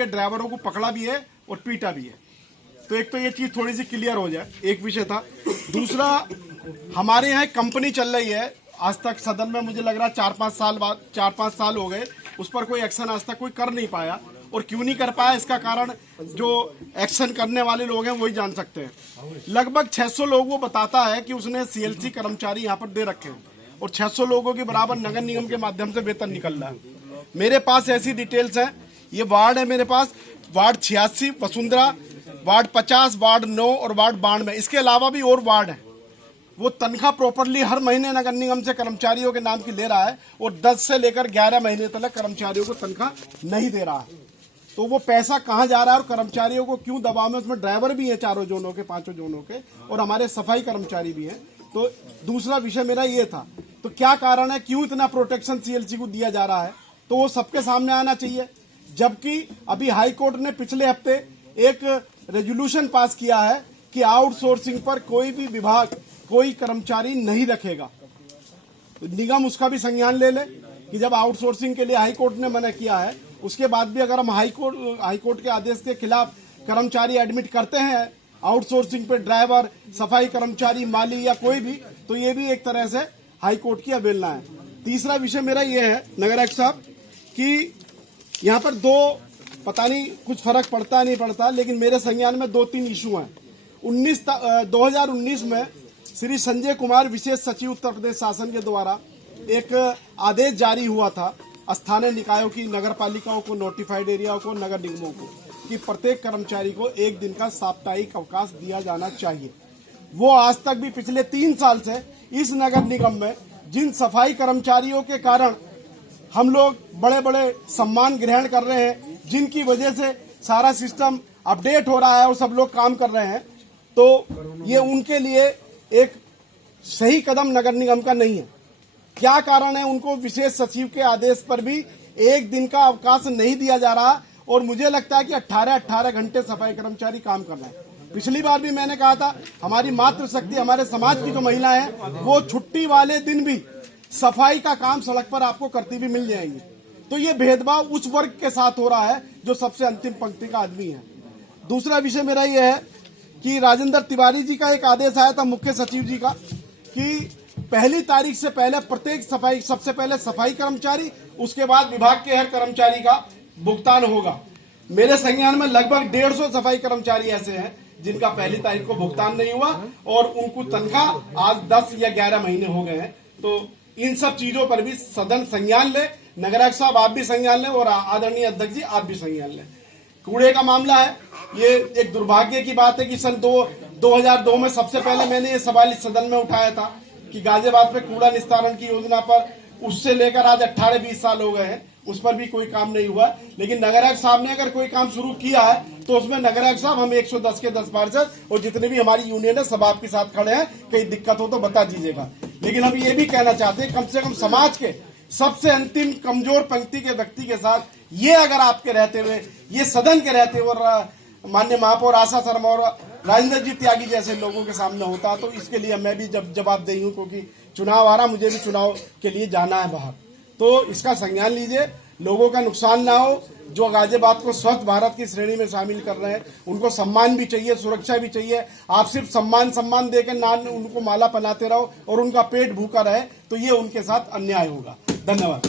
उनके ड्राइवरों को पकड़ा भी है और पीटा भी है। तो एक तो ये चीज थोड़ी सी क्लियर हो जाए, एक विषय था। दूसरा, हमारे यहाँ कंपनी चल रही है, आज तक सदन में मुझे लग रहा है 4-5 साल हो गए, उस पर कोई एक्शन आज तक कोई कर नहीं पाया। और क्यों नहीं कर पाया, इसका कारण जो एक्शन करने वाले लोग हैं वही जान सकते हैं। लगभग 600 लोग वो बताता है कि उसने सीएलसी कर्मचारी यहाँ पर दे रखे हैं और 600 लोगों के बराबर नगर निगम के माध्यम से वेतन निकल रहा है। मेरे पास ऐसी डिटेल्स हैं, ये वार्ड है मेरे पास, वार्ड 86 वसुंधरा, वार्ड 50, वार्ड 9 और वार्ड 92। इसके अलावा भी और वार्ड है। वो तनख्वाह प्रॉपरली हर महीने नगर निगम से कर्मचारियों के नाम की ले रहा है और 10 से लेकर 11 महीने तक कर्मचारियों को तनख्वाह नहीं दे रहा है। तो वो पैसा कहाँ जा रहा है और कर्मचारियों को क्यों दबाव में, उसमें ड्राइवर भी हैं 4 जोनों के, 5 जोनों के, और हमारे सफाई कर्मचारी भी हैं। तो दूसरा विषय मेरा ये था, तो क्या कारण है, क्यों इतना प्रोटेक्शन सीएलसी को दिया जा रहा है, तो वो सबके सामने आना चाहिए। जबकि अभी हाई कोर्ट ने पिछले हफ्ते एक रेजोल्यूशन पास किया है कि आउटसोर्सिंग पर कोई भी विभाग कोई कर्मचारी नहीं रखेगा। तो निगम उसका भी संज्ञान ले ले कि जब आउटसोर्सिंग के लिए हाई कोर्ट ने मना किया है, उसके बाद भी अगर हम हाई कोर्ट के आदेश के खिलाफ कर्मचारी एडमिट करते हैं आउटसोर्सिंग पे, ड्राइवर, सफाई कर्मचारी, माली या कोई भी, तो ये भी एक तरह से हाई कोर्ट की अवहेलना है। तीसरा विषय मेरा ये है नगर आयुक्त साहब कि यहाँ पर पता नहीं कुछ फर्क पड़ता नहीं पड़ता, लेकिन मेरे संज्ञान में 2-3 इशू हैं। 2019 में श्री संजय कुमार विशेष सचिव उत्तर प्रदेश शासन के द्वारा एक आदेश जारी हुआ था स्थानीय निकायों की, नगर पालिकाओं को, नोटिफाइड एरिया को, नगर निगमों को, कि प्रत्येक कर्मचारी को 1 दिन का साप्ताहिक अवकाश दिया जाना चाहिए। वो आज तक भी पिछले 3 साल से इस नगर निगम में जिन सफाई कर्मचारियों के कारण हम लोग बड़े बड़े सम्मान ग्रहण कर रहे हैं, जिनकी वजह से सारा सिस्टम अपडेट हो रहा है और सब लोग काम कर रहे हैं, तो ये उनके लिए एक सही कदम नगर निगम का नहीं है। क्या कारण है, उनको विशेष सचिव के आदेश पर भी 1 दिन का अवकाश नहीं दिया जा रहा और मुझे लगता है कि 18 घंटे सफाई कर्मचारी काम कर रहे हैं। पिछली बार भी मैंने कहा था, हमारी मातृशक्ति, हमारे समाज की जो महिलाएं हैं, वो छुट्टी वाले दिन भी सफाई का काम सड़क पर आपको करती हुई मिल जाएंगी। तो ये भेदभाव उस वर्ग के साथ हो रहा है जो सबसे अंतिम पंक्ति का आदमी है। दूसरा विषय मेरा ये है कि राजेंद्र तिवारी जी का एक आदेश आया था मुख्य सचिव जी का कि 1 तारीख से पहले प्रत्येक सबसे पहले सफाई कर्मचारी, उसके बाद विभाग के हर कर्मचारी का भुगतान होगा। मेरे संज्ञान में लगभग 150 सफाई कर्मचारी ऐसे हैं जिनका 1 तारीख को भुगतान नहीं हुआ और उनको तनख्वाह आज 10 या 11 महीने हो गए हैं। तो इन सब चीजों पर भी सदन संज्ञान ले, नगर आयुक्त साहब आप भी संज्ञान लें और आदरणीय अध्यक्ष जी आप भी संज्ञान लें। कूड़े का मामला है, ये एक दुर्भाग्य की बात है कि सन 2002 में सबसे पहले मैंने ये सवाल इस सदन में उठाया था कि गाजियाबाद पे कूड़ा निस्तारण की योजना पर, उससे लेकर आज 18-20 साल हो गए हैं, उस पर भी कोई काम नहीं हुआ। लेकिन नगर आयुक्त साहब ने अगर कोई काम शुरू किया है तो उसमें नगर आयुक्त साहब हम 110 के 10 पार्षद और जितने भी हमारी यूनियन है सब आपके साथ खड़े हैं, कहीं दिक्कत हो तो बता दीजिएगा। लेकिन हम ये भी कहना चाहते हैं, कम से कम समाज के सबसे अंतिम कमजोर पंक्ति के व्यक्ति के साथ ये अगर आपके रहते हुए, ये सदन के रहते हुए और माननीय महापौर आशा शर्मा और राजेंद्र जी त्यागी जैसे लोगों के सामने होता, तो इसके लिए मैं भी जवाबदेही हूँ, क्योंकि चुनाव आ रहा, मुझे भी चुनाव के लिए जाना है बाहर। तो इसका संज्ञान लीजिए, लोगों का नुकसान ना हो। जो गाजियाबाद को स्वच्छ भारत की श्रेणी में शामिल कर रहे हैं उनको सम्मान भी चाहिए, सुरक्षा भी चाहिए। आप सिर्फ सम्मान देकर ना उनको माला पहनाते रहो और उनका पेट भूखा रहे तो ये उनके साथ अन्याय होगा। धन्यवाद।